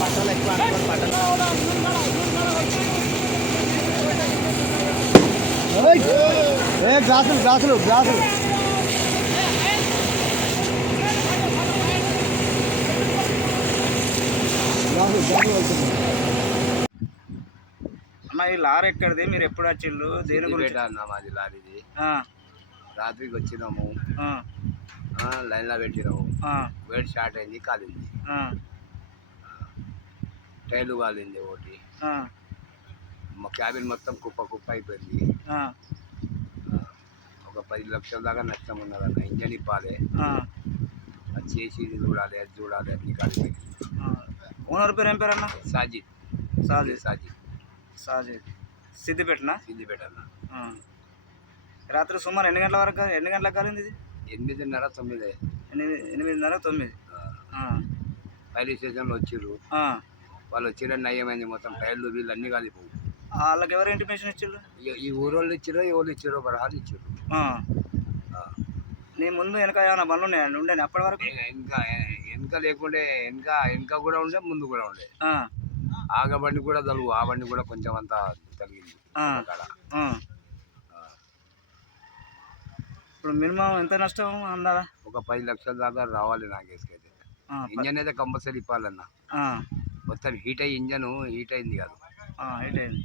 పట్టాలు ఎక్కువ పట్టాలు ఏ గ్లాసులు గ్లాసులు గ్లాసులు అన్న ఈ లారీ ఎక్కడిది? మీరు ఎప్పుడు వచ్చిండ్రు? దేని గురించి? మాది లారీది. రాత్రికి వచ్చినాము. లైన్లో పెట్టినాము. వేడి స్టార్ట్ అయింది కాలింది. టైలు కాలింది ఒకటి. మా క్యాబిన్ మొత్తం కుప్ప కుప్ప అయిపోయింది. ఒక పది లక్షల దాకా నష్టం ఉన్నదన్న ఇంజన్ ఇప్పాలి. అది చేసి ఇది చూడాలి అది చూడాలి అన్ని కలిపి ఆ. ఓనర్ పేరు ఏం పేరు అన్న సాజిద్. సాజిద్. సాజిద్. సాజిద్. సిద్దిపేటనా? సిద్దిపేట అన్న. రాత్రి సుమారు ఎన్ని గంటల వరకు ఎన్ని గంటలకు కాలింది ఇది? ఎనిమిదిన్నర తొమ్మిది. ఎనిమిది ఎనిమిదిన్నర తొమ్మిది. రైల్వే స్టేషన్లో వచ్చిర్రు. ఆ. వాళ్ళు వచ్చిరని నయ్యమైంది మొత్తం టైర్లు వీళ్ళు అన్ని కలిపి వాళ్ళకి ఎవరు ఇంటిమేషన్ ఇచ్చిండ్రు ఈ ఊరోళ్ళు ఇచ్చిరో ఈ వాళ్ళు ఇచ్చిరో బరహాలు ఇచ్చిర్రు. ఆ. ఆ. నీ ముందు వెనక ఏమైనా బండ్లు ఉన్నాయండి ఉండే అప్పటి వరకు? ఇంకా వెనక లేకుండే వెనక వెనక కూడా ఉండే ముందు కూడా ఉండే. ఆగ బండి కూడా తలుగు ఆ బండి కూడా కొంచెం అంతా తగిలింది ఆ. కాడ. ఆ. ఇప్పుడు మినిమం ఎంత నష్టం అందాదా ఒక పది లక్షల దాకా రావాలి ప- ఇంజన్ అయితే కంపల్సరీ ఇప్పాలన్న. ఆ, మొత్తం హీట్ అయ్యి ఇంజన్ హీట్ అయింది కాదు. హిట్ అయింది.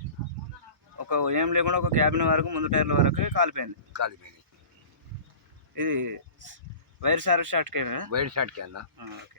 ఒక ఏం లేకుండా ఒక క్యాబిన్ వరకు ముందు టైర్ల వరకు కాలిపోయింది. కాలిపోయింది. ఇది వైర్ సర్వీస్ షార్ట్కి షాట్కి అన్న. ఓకే.